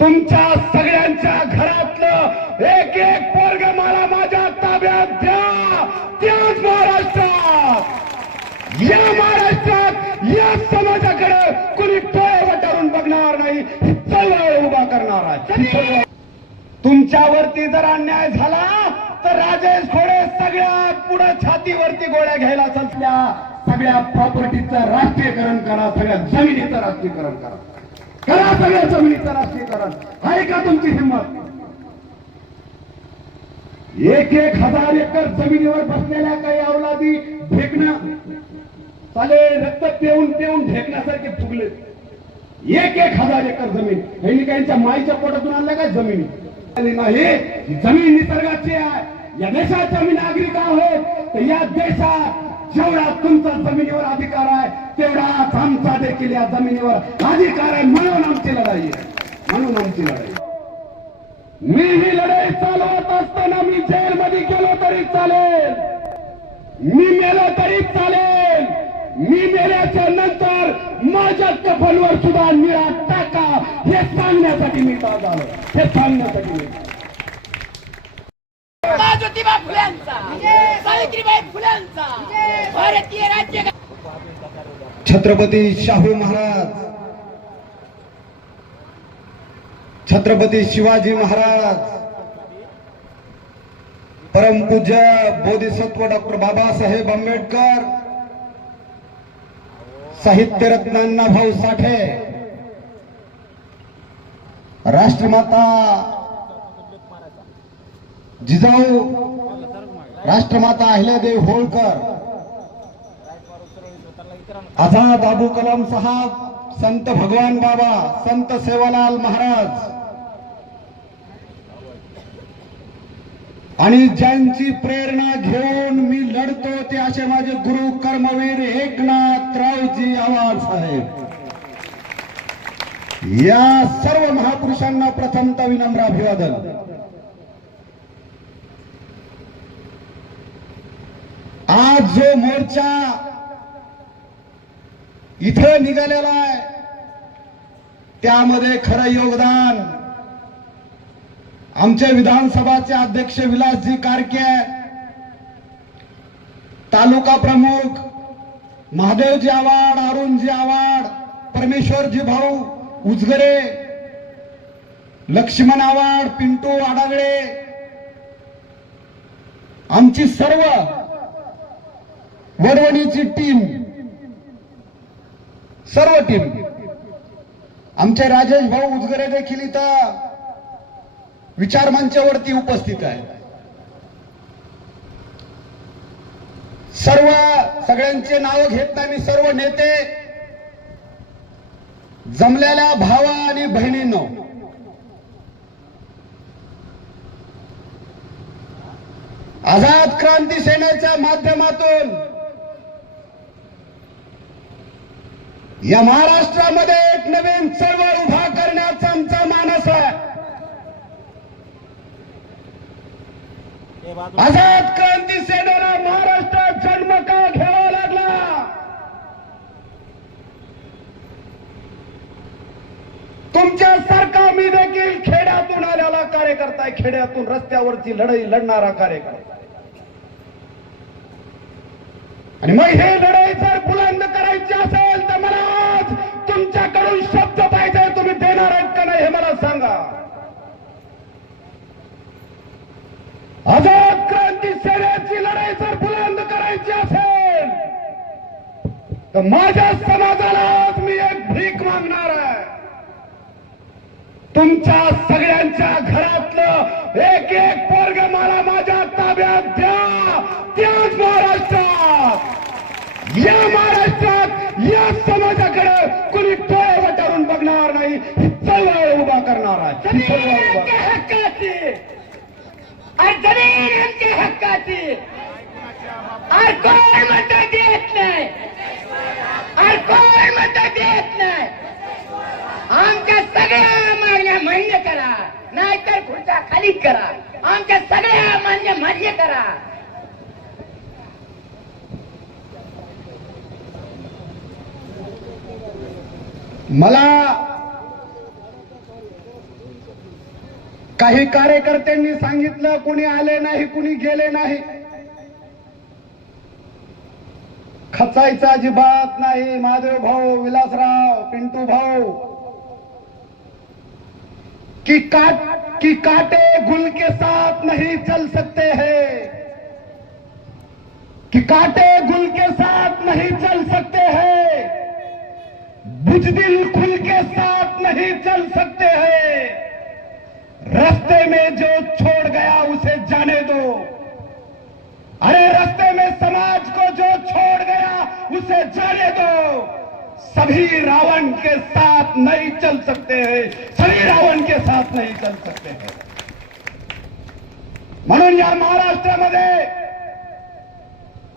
तुमच्या सगळ्यांच्या घरातलं एक एक पोरग मला माझ्या ताब्यात द्या. त्याच महाराष्ट्रात या महाराष्ट्रात या समाजाकडे कुणी डोळे वटारून बघणार नाही ही चळवळ उभा करणार आहे. तुमच्यावरती जर अन्याय झाला तर राजेश घोडे सगळ्यात पुढे छातीवरती गोळ्या घ्यायला संपल्या सगळ्या प्रॉपर्टीचं राष्ट्रीयकरण करा सगळ्या जमिनीचं राष्ट्रीयकरण करा. करा सगळ्या जमिनीचं राष्ट्रीयकरण आहे का तुमची हिंमत एक एक हजार एकर जमिनीवर बसलेल्या काही अवलादी फेकणं चालेल रक्त पेऊन पेऊन ढेकण्यासारखे फुगले. एक एक हजार एकर जमीन. यांनी काहींच्या माईच्या पोटातून आणल्या काय जमीन? नाही जमीन निसर्गाची आहे. या देशाचे आम्ही नागरिक आहोत. तर या देशात जेवढा तुमचा जमिनीवर अधिकार आहे तेवढाच आमचा देखील या जमिनीवर अधिकार आहे म्हणून आमची लढाई आहे. म्हणून आमची लढाई मी ही लढाई चालवत असताना मी जेलमध्ये गेलो तरी चालेल. मी मेलो तरी चालेल. मी मेल्याच्या नंतर माझ्या कफलवर सुद्धा निळा टाका हे सांगण्यासाठी मी आज आलो. हे सांगण्यासाठी मी ज्योतिबा फुल्यांचा सावित्रीबाई फुल्यांचा भारतीय राज्य छत्रपती शाहू महाराज छत्रपती शिवाजी महाराज परमपूज्य बोधिसत्व डॉक्टर बाबासाहेब आंबेडकर साहित्यरत्न अण्णाभाऊ साठे राष्ट्रमाता जिजाऊ राष्ट्रमाता अहिल्यादेव होळकर आझाद अबू कलाम साहब संत भगवान बाबा संत सेवालाल महाराज आणि ज्यांची प्रेरणा घेऊन मी लढतो ते असे माझे गुरु कर्मवीर एकनाथ रावजी आवाज साहेब. या सर्व महापुरुषांना प्रथमता विनम्र अभिवादन. आज जो मोर्चा इथं निघालेला आहे त्यामध्ये खरं योगदान आमचे विधानसभाचे अध्यक्ष विलासजी कारके तालुका प्रमुख महादेवजी आवाड अरुणजी आवाड परमेश्वरजी भाऊ उजगरे लक्ष्मण आवाड पिंटू आडागळे आमची सर्व वडवणीची टीम. सर्व टीम. आमचे राजेश भाऊ उजगरे देखील इथं विचार मंचावरती उपस्थित आहे सर्व सगळ्यांचे नाव घेताना सर्व नेते जमलेल्या भावा आणि बहिणींनो. आझाद क्रांती सेनेच्या माध्यमातून या महाराष्ट्रामध्ये एक नवीन चळवळ उभा करण्याचा आमचा मानस आहे. आझाद क्रांती सेनेला महाराष्ट्रात जन्म का घ्यावा लागला? तुमच्यासारखा मी देखील खेड्यातून आलेला कार्यकर्ता आहे. खेड्यातून रस्त्यावरची लढाई लढणारा कार्यकर्ता. आणि मग हे लढाई जर बुलंद करायची असेल तर मला आज तुमच्याकडून शब्द पाहिजे. तुम्ही देणार आहेत का नाही हे मला सांगा. आझाद क्रांती सेनेची लढाई जर बुलंद करायची असेल तर माझ्या समाजाला आज मी एक भीक मागणार आहे. तुमच्या सगळ्यांच्या घरातलं एक एक पोरग मला माझ्या ताब्यात द्या. त्याच महाराष्ट्र या महाराष्ट्रात या समाजाकडे कुणी डोळे वटारून बघणार नाही ही चळवळ उभा करणार आहे ही चळवळ उभा आमच्या हक्काची. आज जमीन आमच्या हक्काची. आज कोण म्हणता देत नाही? आज कोण म्हणता देत नाही? आमच्या सगळ्या मागण्या मान्य करा. नाहीतर खुर्च्या खाली करा. आमच्या सगळ्या मान्य मान्य करा. मला काही कार्यकर्त्यांनी सांगितलं कुणी आले नाही कुणी गेले नाही. खचायचा अजिबात नाही महादेव भाऊ विलासराव पिंटू भाऊ. कि काट कि काटे गुल के साथ नहीं चल सकते हैं. कि काटे गुल के साथ नहीं चल सकते हैं. बुजदिल खुल के साथ नहीं चल सकते हैं। रास्ते में जो छोड़ गया, उसे जाने दो। अरे, रास्ते में समाज को जो छोड़ गया, उसे जाने दो। सभी रावण के साथ नहीं चल सकते हैं। सभी रावण के साथ नहीं चल सकते हैं। म्हणून या महाराष्ट्रामध्ये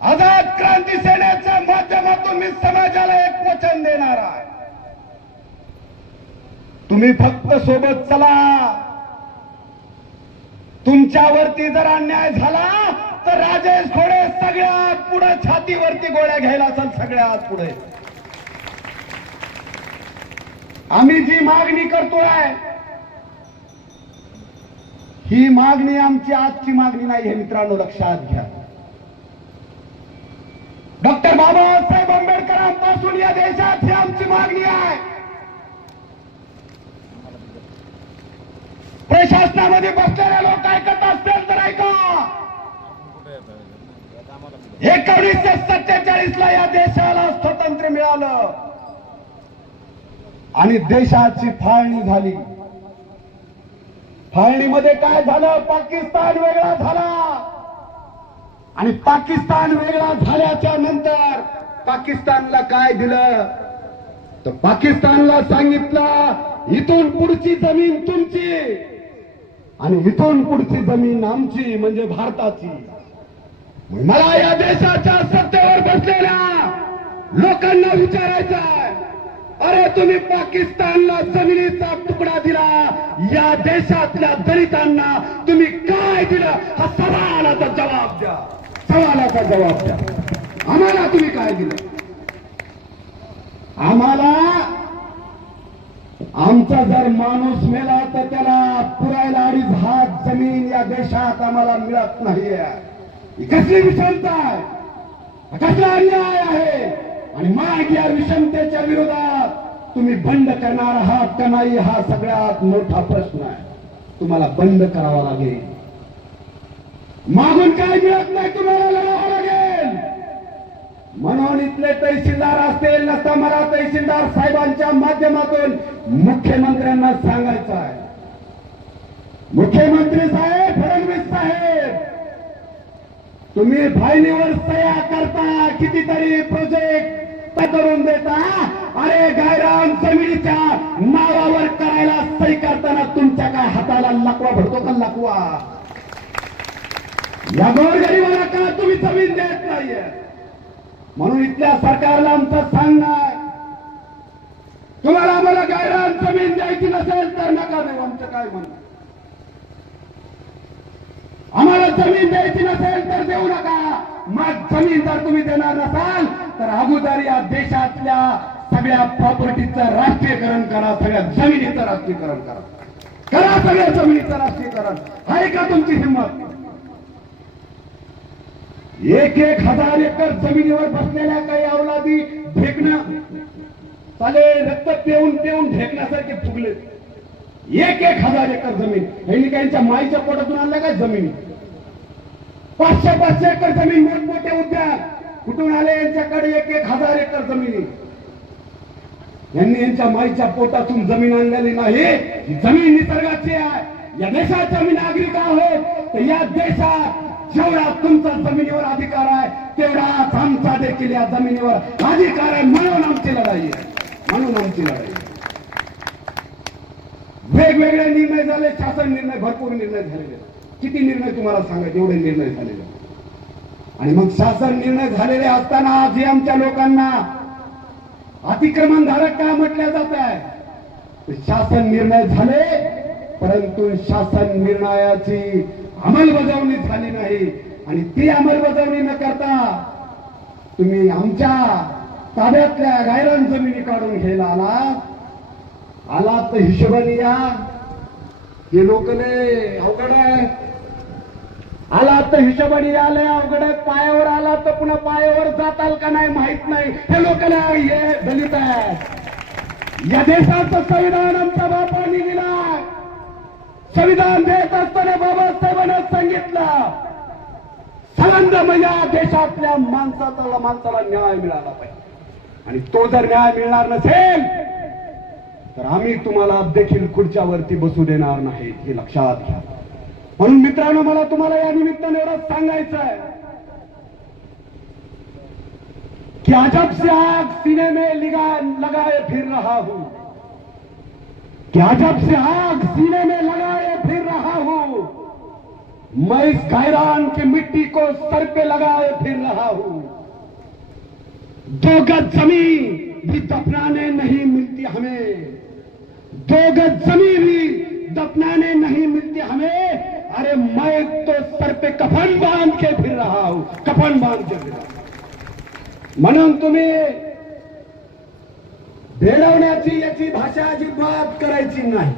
आझाद क्रांती सेनेच्या माध्यमातून मी समाजाला एक वचन देणार आहे तुम्ही फक्त सोबत चला. तुमच्यावरती जर अन्याय झाला तर राजेश थोडे सगळ्यात पुढे छातीवरती गोळ्या घ्यायला असाल सगळ्यात पुढे. आम्ही जी मागणी करतोय ही मागणी आमची आजची मागणी नाही हे मित्रांनो लक्षात घ्या. डॉक्टर बाबासाहेब आंबेडकरांपासून या देशात ही आमची मागणी आहे. प्रशासनामध्ये बसलेले लोक ऐकत असतील तर ऐका. एकोणीसशे सत्तेचाळीस ला या देशाला स्वातंत्र्य मिळालं. आणि देशाची फाळणी झाली. फाळणीमध्ये काय झालं? पाकिस्तान वेगळा झाला. आणि पाकिस्तान वेगळा झाल्याच्यानंतर पाकिस्तानला काय दिलं? तर पाकिस्तानला सांगितलं इथून पुढची जमीन तुमची. आणि इथून पुढची जमीन आमची म्हणजे भारताची. मला या देशाच्या सत्तेवर बसलेल्या लोकांना विचारायचं आहे. अरे तुम्ही पाकिस्तानला जमिनीचा तुकडा दिला. या देशातल्या दलितांना तुम्ही काय दिलं? हा सवालाचा जवाब द्या. सवालाचा जवाब द्या. आम्हाला तुम्ही काय दिलं? आम्हाला आमचा जर माणूस मेला तर त्याला पुरायला अडीच हात जमीन या देशात आम्हाला मिळत नाहीये. कसली विषमता आहे? कसला अन्याय आहे? आणि माग या विषमतेच्या विरोधात तुम्ही बंड करणार आहात का नाही हा सगळ्यात मोठा प्रश्न आहे. तुम्हाला बंद करावा लागेल. मागून काय मिळत नाही तुम्हाला? लढावं लागेल. म्हणून इथले तहसीलदार असतील नसता मला तहसीलदार साहेबांच्या माध्यमातून मुख्यमंत्र्यांना सांगायचं आहे. मुख्यमंत्री साहेब फडणवीस साहेब तुम्ही फायलीवर सह्या करता कितीतरी प्रोजेक्ट करून देता. अरे गायराम जमिनीच्या नावावर करायला सही करताना तुमच्या काय हाताला लकवा भरतो का लकवा? या गोरगरीबाला का तुम्ही जमीन देत नाहीये? म्हणून इथल्या सरकारला आमचं सांगणं आहे. तुम्हाला आम्हाला गायरान जमीन द्यायची नसेल तर नका देऊ आमचं काय म्हणणं आम्हाला जमीन द्यायची नसेल तर देऊ नका. मग जमीन जर तुम्ही देणार नसाल तर अगोदर या देशातल्या सगळ्या प्रॉपर्टीचं राष्ट्रीयकरण करा सगळ्या जमिनीचं राष्ट्रीयकरण करा. करा सगळ्या जमिनीचं राष्ट्रीयकरण. आहे का तुमची हिंमत? एक एक हजार एकर जमिनीवर बसलेल्या काही अवलादी फेकणं चाले रक्त पेऊन पेऊन ढेकण्यासारखे फुगले. एक एक हजार एकर जमीन. यांनी काहींच्या माईच्या पोटातून आणल्या काय जमीन? पाचशे पाचशे एकर जमीन मोठमोठे उद्योग कुठून आले यांच्याकडे एक एक हजार एकर जमिनी? यांनी यांच्या माईच्या पोटातून जमीन आणलेली नाही. जमीन निसर्गाची आहे. या देशात जमीन नागरिक आहोत. तर या देशात जेवढा तुमचा जमिनीवर अधिकार आहे तेवढाच आमचा देखील या जमिनीवर अधिकार आहे म्हणून आमची लढाई आहे. म्हणून आमची लढाई वेगवेगळे निर्णय झाले शासन निर्णय भरपूर निर्णय झालेले. किती निर्णय तुम्हाला सांगा एवढे निर्णय झालेले. आणि मग शासन निर्णय झालेले असताना आज आमच्या लोकांना अतिक्रमण धारक का म्हटल्या जात आहे? शासन निर्णय झाले परंतु शासन निर्णयाची अंमलबजावणी झाली नाही. आणि ती अंमलबजावणी न करता तुम्ही आमच्या ताब्यातल्या गायरान जमिनी काढून घ्यायला आला आला तर हिशोबाने या. हे लोक लय अवघड आहे. आला तर हिशोबाने आले अवघड आहे. पायावर आला तर पुन्हा पायावर जाताल का नाही माहीत नाही. हे लोक हे दलित आहे या देशाचं संविधान आमच्या बापांनी संविधान देत असताना बाबासाहेबांना सांगितलं संबंध म्हणजे देशातल्या माणसाचा माणसाला न्याय मिळाला पाहिजे. आणि तो जर न्याय मिळणार नसेल तर आम्ही तुम्हाला देखील खुर्च्यावरती बसू देणार नाही हे लक्षात घ्या. म्हणून मित्रांनो मला तुम्हाला या निमित्ताने एवढं सांगायचं आहे कि अजब से आग सीने में लिगा लगाए फिर रहा हूं. कि अजब से आग सीने में लगाए फिर रहा हूँ, मैं इस गायरान की मिट्टी को सर पे लगाए फिर रहा हूँ। दो गज ज़मीन भी दफनाने नहीं मिलती हमें। दो गज ज़मीन भी दफनाने नहीं मिलती हमें। अरे मैं तो सर पे कफन बाँध के फिर रहा हूँ, कफन बाँध के फिर रहा हूँ। म्हणून तुम्ही भेडवण्याची याची भाषा अजिबात करायची नाही.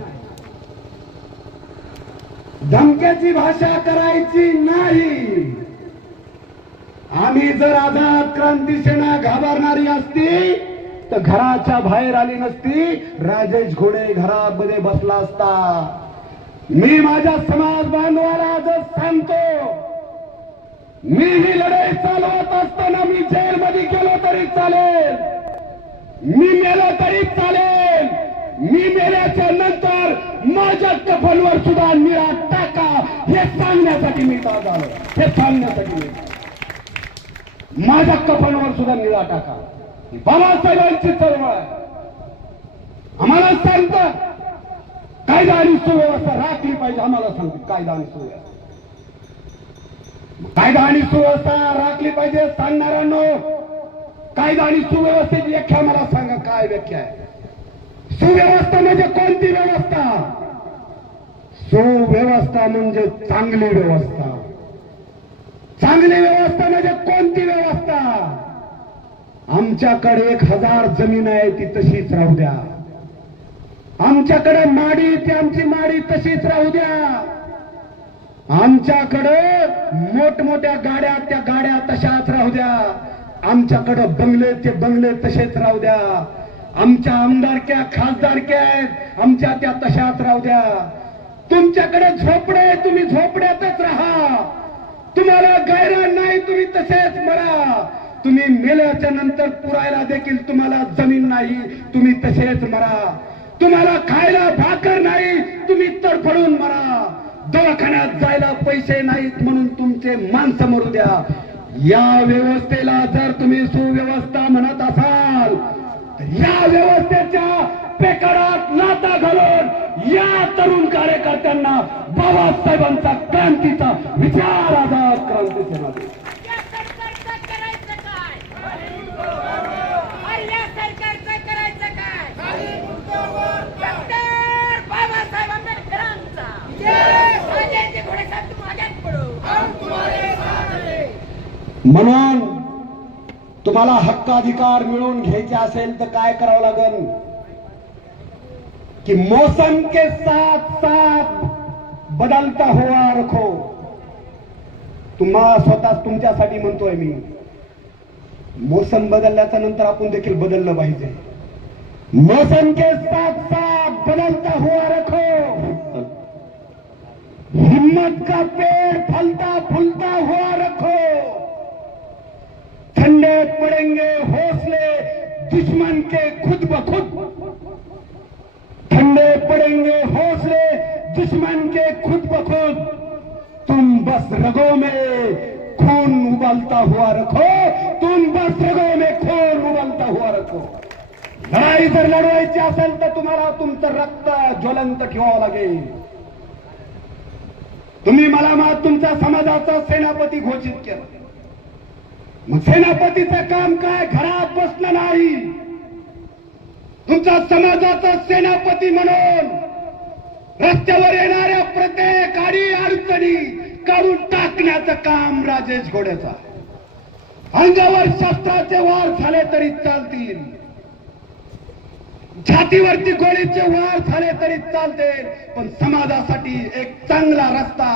धमक्याची भाषा करायची नाही. आम्ही जर आझाद क्रांती सेना घाबरणारी असती तर घराच्या बाहेर आली नसती राजेश घोडे घरामध्ये बसला असता. मी माझ्या समाज बांधवाला आजच सांगतो मी ही लढाई चालवत असताना मी जेलमध्ये गेलो तरी चालेल. मी मेलो तरी चालेल. मी मेल्याच्या नंतर माझ्या कफनवर सुद्धा निळा टाका. हे सांगण्यासाठी मी इथं आलो हे सांगण्यासाठी मी. माझ्या कफनवर सुद्धा निळा टाका. बाबासाहेबांची चळवळ आहे. आम्हाला सांगतात कायदा आणि सुव्यवस्था राखली पाहिजे आम्हाला सांगते कायदा आणि सुव्यवस्था. कायदा आणि सुव्यवस्था राखली पाहिजे सांगणाऱ्यांनो. कायदा आणि सुव्यवस्थेची व्याख्या मला सांगा काय व्याख्या आहे? सुव्यवस्था म्हणजे कोणती व्यवस्था? सुव्यवस्था म्हणजे चांगली व्यवस्था. चांगली व्यवस्था म्हणजे कोणती व्यवस्था? आमच्याकडे एक हजार जमीन आहे ती तशीच राहू द्या. आमच्याकडे माडी ती आमची माडी तशीच राहू द्या. आमच्याकडे मोठमोठ्या गाड्या त्या गाड्या तशाच राहू द्या. आमच्याकडे बंगले ते बंगले तसेच राहू द्या. आमच्या आमदारक्या खासदारक्या आहेत आमच्या त्या तशाच राहू द्या. तुमच्याकडे झोपडे तुम्ही झोपड्यातच राहा. तुम्हाला गायरान नाही तुम्ही तसेच मरा. तुम्ही मेल्याच्या नंतर पुरायला देखील तुम्हाला जमीन नाही तुम्ही तसेच मरा. तुम्हाला खायला भाकर नाही तुम्ही तडफडून मरा. दवाखान्यात जायला पैसे नाहीत म्हणून तुमचे माणसं मरू द्या. या व्यवस्थेला जर तुम्ही सुव्यवस्था म्हणत असाल तर या व्यवस्थेच्या पेकडात नाता घालून या तरुण कार्यकर्त्यांना बाबासाहेबांचा क्रांतीचा विचार आधार क्रांती सेना देईल. या सरकारचं करायचं काय अय्या सरकारचं करायचं काय डॉक्टर बाबासाहेब आंबेडकरांचा अजयजी घोडे साहेब तुम आजाद पडो म्हणून तुम्हाला हक्क अधिकार मिळवून घ्यायचे असेल तर काय करावं लागेल? कि मौसम के साथ साथ बदलता हुआ रखो. तुम्हा स्वतः तुमच्यासाठी म्हणतोय मी. मोसम बदलल्याच्या नंतर आपण देखील बदललं पाहिजे. मौसम के साथ साथ बदलता हुआ रखो. हिम्मत का पेड़ फलता फूलता हुआ रखो. ठंडे पड़ेंगे हौसले दुश्मन के खुद ब खुद। ठंडे पड़ेंगे हौसले दुश्मन के खुद ब खुद। तुम बस रगों में खून उबलता हुआ रखो तुम बस रगों में खून उबलता हुआ रखो। लढाई जर लढवायची असेल तर तुम्हाला तुमचं रक्त ज्वलंत ठेवावं लागेल तुम्ही मला मा तुमच्या समाजाचा सेनापती घोषित केला। सेनापतीचं काम काय? घरात बसणं नाही. तुमचा समाजाचा सेनापती म्हणून रस्त्यावर येणाऱ्या प्रत्येक आडी अडचणी काढून टाकण्याचं काम राजेश घोड्याचा अंगावर शस्त्राचे वार झाले तरी चालतील. छातीवरती गोळीचे वार झाले तरी चालते. पण समाजासाठी एक चांगला रस्ता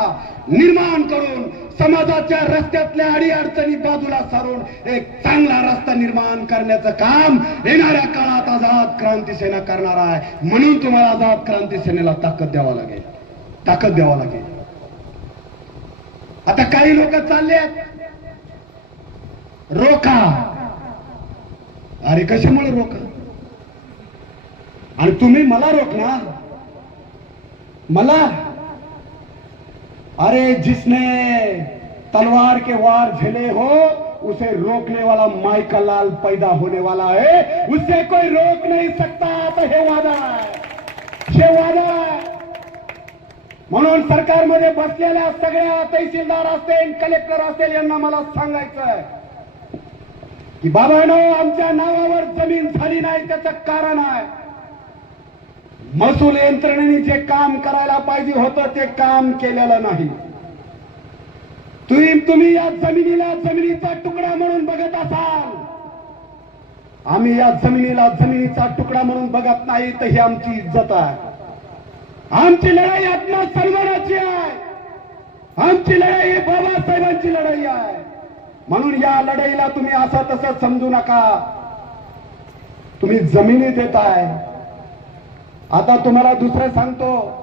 निर्माण करून समाजाच्या रस्त्यातल्या अडीअडचणी बाजूला सारून एक चांगला रस्ता निर्माण करण्याचं काम येणाऱ्या काळात आझाद क्रांती सेना करणार आहे. म्हणून तुम्हाला आझाद क्रांती सेनेला ताकद द्यावा लागेल. ताकद द्यावा लागेल. आता काही लोक चालले आहेत. रोखा अरे कशामुळे रोखा आणि तुम्ही मला रोखणार? मला? अरे जिसने तलवार के वार झेले हो उसे रोकने वाला माई का लाल पैदा होने वाला है। उसे कोई रोक नहीं सकता तो हे वादा आहे हे वादा म्हणून सरकारमध्ये बसलेल्या सगळ्या तहसीलदार असतील कलेक्टर असतील यांना मला सांगायचं आहे की बाबांनो आमच्या नावावर जमीन झाली नाही त्याचं कारण आहे. महसूल यंत्रणेने जे काम करायला पाहिजे होतं ते काम केलेलं नाही. तुम्ही तुम्ही या जमिनीला जमिनीचा तुकडा म्हणून बघत असाल. आम्ही या जमिनीला जमिनीचा तुकडा म्हणून बघत नाही तर ही आमची इज्जत आहे. आमची लढाई आत्मा सन्मानाची आहे. आमची लढाई ही बाबासाहेबांची लढाई आहे. म्हणून या लढाईला तुम्ही असं तसं समजू नका. तुम्ही जमिनी देताय. आता तुम्हाला दुसरं सांगतो.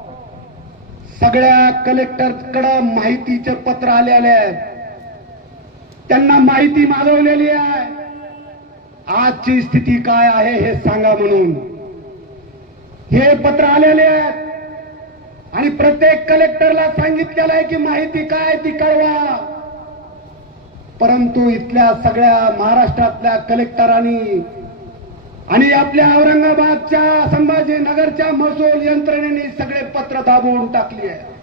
सगळ्या कलेक्टरकडे माहितीचे पत्र आलेले आहेत. त्यांना माहिती मागवलेली आहे. आजची स्थिती काय आहे हे सांगा म्हणून. हे पत्र आलेले आहेत. आणि प्रत्येक कलेक्टरला सांगितलेलं आहे की माहिती काय ती कळवा. परंतु इथल्या सगळ्या महाराष्ट्रातल्या कलेक्टरांनी आणि आपल्या औरंगाबादच्या संभाजीनगरच्या महसूल यंत्रणेने सगळे पत्र दाबवून टाकली आहे.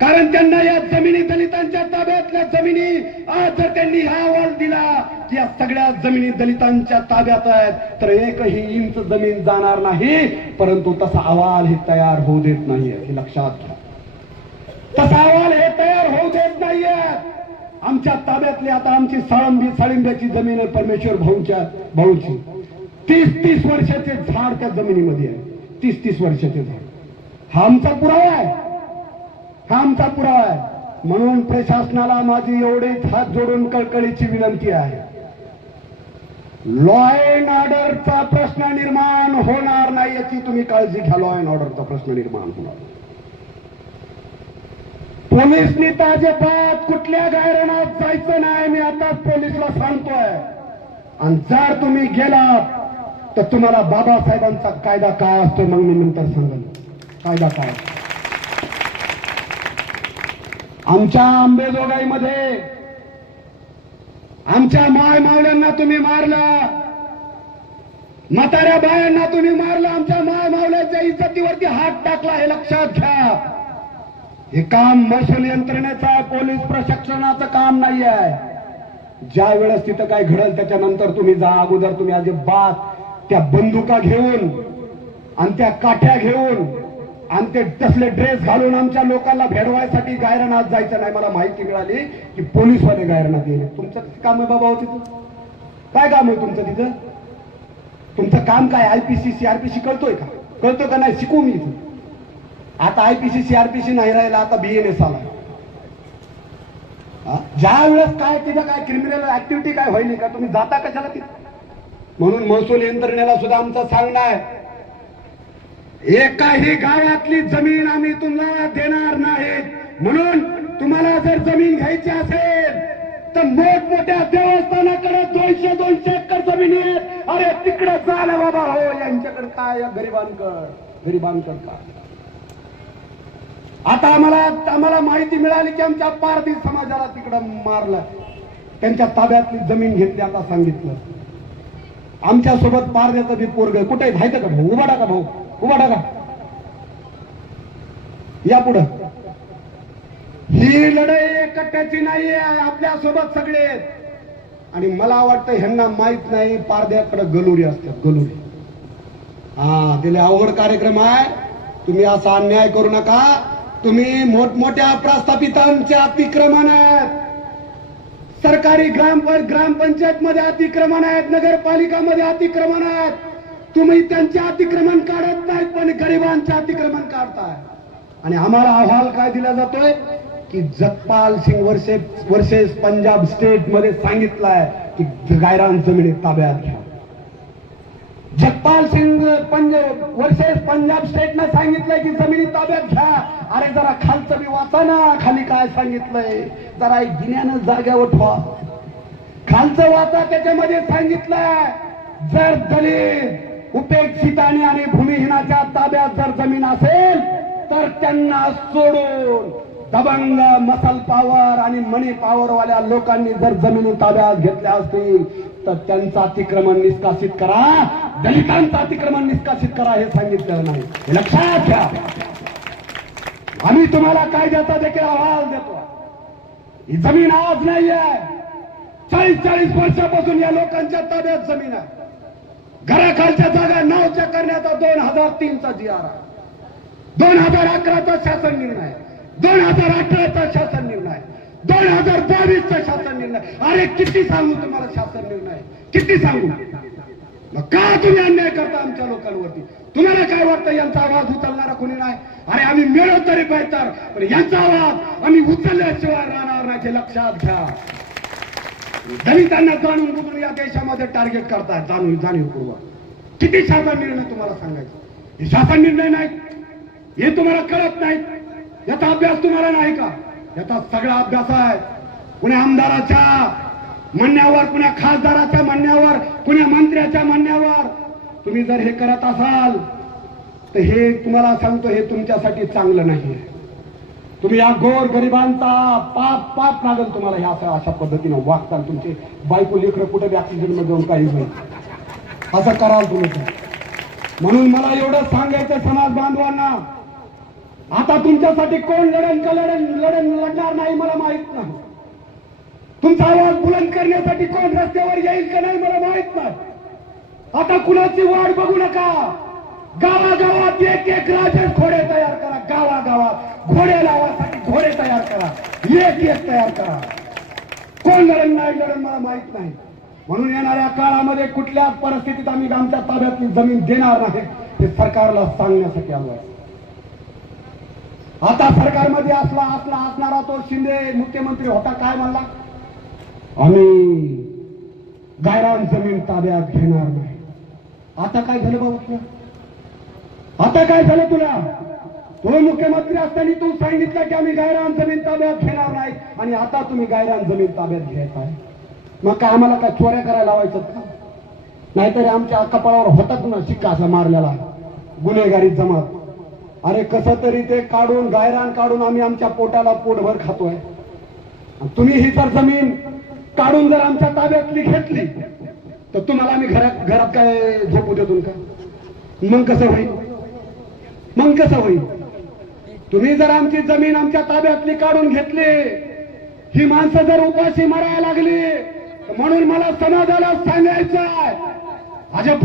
कारण त्यांना या जमिनी दलितांच्या ताब्यातल्या जमिनी आज जर त्यांनी हा अहवाल दिला की या सगळ्या जमिनी दलितांच्या ताब्यात आहेत तर एकही इंच जमीन जाणार नाही. परंतु तसा अहवाल हे तयार होऊ देत नाहीये हे लक्षात घ्या. तसा अहवाल हे तयार होऊ देत नाहीये. आमच्या ताब्यातली आता आमची साळंबी साळिंब्याची जमीन आहे परमेश्वर भाऊंच्या भाऊची. तीस तीस वर्षाचे झाड त्या जमिनीमध्ये आहे. तीस तीस वर्षाचे झाड. हा आमचा पुरावा आहे. हा आमचा पुरावा आहे. म्हणून प्रशासनाला माझी एवढीच हात जोडून कळकळीची विनंती आहे. लॉ अँड ऑर्डरचा प्रश्न निर्माण होणार नाही याची तुम्ही काळजी घ्या. लॉ अँड ऑर्डरचा प्रश्न निर्माण होणार. नाही. पोलिसनी ताजेपात कुठल्या गायरणात जायचं नाही मी आता पोलिसला सांगतोय. आणि जर तुम्ही गेलात तर तुम्हाला बाबासाहेबांचा कायदा काय असतो मग मी नंतर सांगेन. कायदा काय? आमच्या आंबेजोगाईमध्ये आमच्या माय मावल्यांना तुम्ही मारला. म्हाताऱ्या बायांना तुम्ही मारलं. आमच्या माय मावल्याच्या इज्जतीवरती हात टाकला. हे लक्षात घ्या. हे काम मशल यंत्रणेचं आहे. पोलीस प्रशिक्षणाचं काम नाही आहे ज्या वेळेस तिथं काय घडल त्याच्यानंतर तुम्ही जा. अगोदर तुम्ही अजिबात त्या बंदुका घेऊन आणि त्या काठ्या घेऊन आणि ते तसले ड्रेस घालून आमच्या लोकांना भेडवायसाठी गायरनात जायचं नाही. मला माहिती मिळाली की पोलीसवाले गायरनात गेले. तुमचं काम आहे बाबा हो तिथं? काय काम आहे तुमचं तिथं? तुमचं काम काय? आयपीसी सीआरपीसी कळतोय का? कळतो का नाही? शिकू मी इथं आता आयपीसी सीआरपीसी नाही राहिला आता बीएनएस आला. ज्या वेळेस काय तिथं काय क्रिमिनल ऍक्टिव्हिटी काय व्हायली का? तुम्ही जाता कशाला तिथं? म्हणून महसूल यंत्रणेला सुद्धा आमचं सांगणं आहे. एकाही गावातली जमीन आम्ही तुम्हाला देणार नाही. म्हणून तुम्हाला जर जमीन घ्यायची असेल तर मोठमोठ्या देवस्थानाकडे दोनशे दोनशे एकर जमीन आहेत. अरे तिकडे चाल बाबा. हो यांच्याकडे काय गरिबांकड गरिबांकड. काय आता आम्हाला आम्हाला माहिती मिळाली की आमच्या पारधी समाजाला तिकडं मारलं. त्यांच्या ताब्यातली जमीन घेतली आता सांगितलं. आमच्यासोबत पारद्याचं बी पोरग कुठे आहे? माहिती का भाऊ? उभा टाका भाऊ? उभा टाका या पुढं. ही लढाई एकट्याची नाही आपल्यासोबत सगळे आणि मला वाटतं ह्यांना माहीत नाही पारद्याकडे गलुरी असतात गलुरी. हा तिला अवघड कार्यक्रम आहे. तुम्ही असा अन्याय करू नका. तुम्ही मोठमोठ्या प्रस्थापितांच्या अतिक्रमण आहेत. सरकारी ग्राम ग्रामपंचायत मध्ये अतिक्रमण आहेत नगरपालिकामध्ये अतिक्रमण आहेत. तुम्ही त्यांचे अतिक्रमण काढत नाहीत पण गरिबांचे अतिक्रमण काढताय. आणि आम्हाला अहवाल काय दिला जातोय? की जगपाल सिंग वर्षे वर्सेस पंजाब स्टेटमध्ये सांगितलंय की गायरान जमिनी ताब्यात घ्या. जगपाल सिंग पंजाब वर्सेस पंजाब स्टेटनं सांगितलंय की जमिनी ताब्यात घ्या. अरे जरा खालचं बी वाचा ना. खाली काय सांगितलंय? जरा एक गिन्यानं जाग्यावर ठेवा खालचं वाचा त्याच्यामध्ये सांगितलंय जर दलित उपेक्षित आणि भूमिहीनाच्या ताब्यात जर जमीन असेल तर त्यांना सोडून दबंग मसल पॉवर आणि मनी पावर वाल्या लोकांनी जर जमिनी ताब्यात घेतल्या असतील तर त्यांचं अतिक्रमण निष्कासित करा. दलितांचं अतिक्रमण निष्कासित करा हे सांगितलेलं नाही. हे लक्षात घ्या. आम्ही तुम्हाला कायद्याचा देखील अहवाल देतो. ही जमीन आज नाही आहे चाळीस चाळीस वर्षापासून या लोकांच्या ताब्यात जमीन आहे. घराखालच्या जागा नावच्या करण्याचा दोन हजार तीनचा जी आर आहे. दोन हजार अकराचा शासन निर्णय दोन हजार अठराचा शासन निर्णय दोन हजार बावीसचा शासन निर्णय अरे किती सांगू तुम्हाला शासन निर्णय किती सांगू? मग का तुम्ही अन्याय करता आमच्या लोकांवरती? तुम्हाला काय वाटतं यांचा आवाज उचलणारा कोणी नाही? अरे आम्ही मिळव तरी बेहतर पण यांचा आवाज आम्ही उचलल्याशिवाय राहणार नाही लक्षात घ्या. दलितांना जाणून बुजून या देशामध्ये टार्गेट करतात जाणून जाणीवपूर्वक. किती शासन निर्णय तुम्हाला सांगायचं? हे शासन निर्णय नाही. हे तुम्हाला कळत नाही. याचा अभ्यास तुम्हाला नाही का? याचा सगळा अभ्यास आहे. कुण्या आमदाराच्या म्हणण्यावर कुण्या खासदाराच्या म्हणण्यावर कुण्या मंत्र्याच्या म्हणण्यावर. तुम्ही जर हे करत असाल तर हे तुम्हाला सांगतो हे तुमच्यासाठी चांगलं नाही तुम्ही या गोर गरिबांचा पाप पाप लागेल तुम्हाला ह्या असं अशा पद्धतीनं वागताल तुमचे बायको लेकरं कुठे बी ऍक्सिडेंटमध्ये जाऊन काही होईल. असं कराल तुम्ही म्हणून मला एवढं सांगायचं समाज बांधवांना. आता तुमच्यासाठी कोण लढण का लढण लढण लढणार नाही मला माहीत नाही. तुमचा आवाज बुलंद करण्यासाठी कोण रस्त्यावर येईल का नाही मला माहीत नाही. आता कुणाची वाट बघू नका. गावागावात एक एक राजन घोडे तयार करा. गावागावात घोडे लावासाठी घोडे तयार करा. एक एक तयार करा. कोण लढण नाही लढण मला माहीत नाही. म्हणून येणाऱ्या काळामध्ये कुठल्या परिस्थितीत आम्ही आमच्या ताब्यातली जमीन देणार नाही हे सरकारला सांगण्यासाठी आलो आहे. आता सरकारमध्ये असला असला असणारा तो शिंदे मुख्यमंत्री होता काय म्हणला? आम्ही गायरान जमीन ताब्यात घेणार नाही. आता काय झालं बाबा तुला? आता काय झालं तुला? तो मुख्यमंत्री असताना तू सांगितलं की आम्ही गायरान जमीन ताब्यात घेणार नाही आणि आता तुम्ही गायरान जमीन ताब्यात घेत आहे मग काय आम्हाला काय चोऱ्या करायला लावायचं का? नाहीतरी आमच्या कपाळावर होतात ना शिक्का असा मारलेला. गुन्हेगारी जमात. अरे कसं तरी ते काढून गायरान काढून आम्ही आमच्या पोटाला पोटभर खातोय. आणि तुम्ही ही जर जमीन काढून जर आमच्या ताब्यातली घेतली तर तुम्हाला आम्ही घरात घरात काय झोपू देतो का मग कसं होईल? मग कसं होईल? तुम्ही जर आमची जमीन आमच्या ताब्यातली काढून घेतली ही माणसं जर उपाशी मरायला लागली म्हणून मला समाजाला सांगायचं आहे. अजब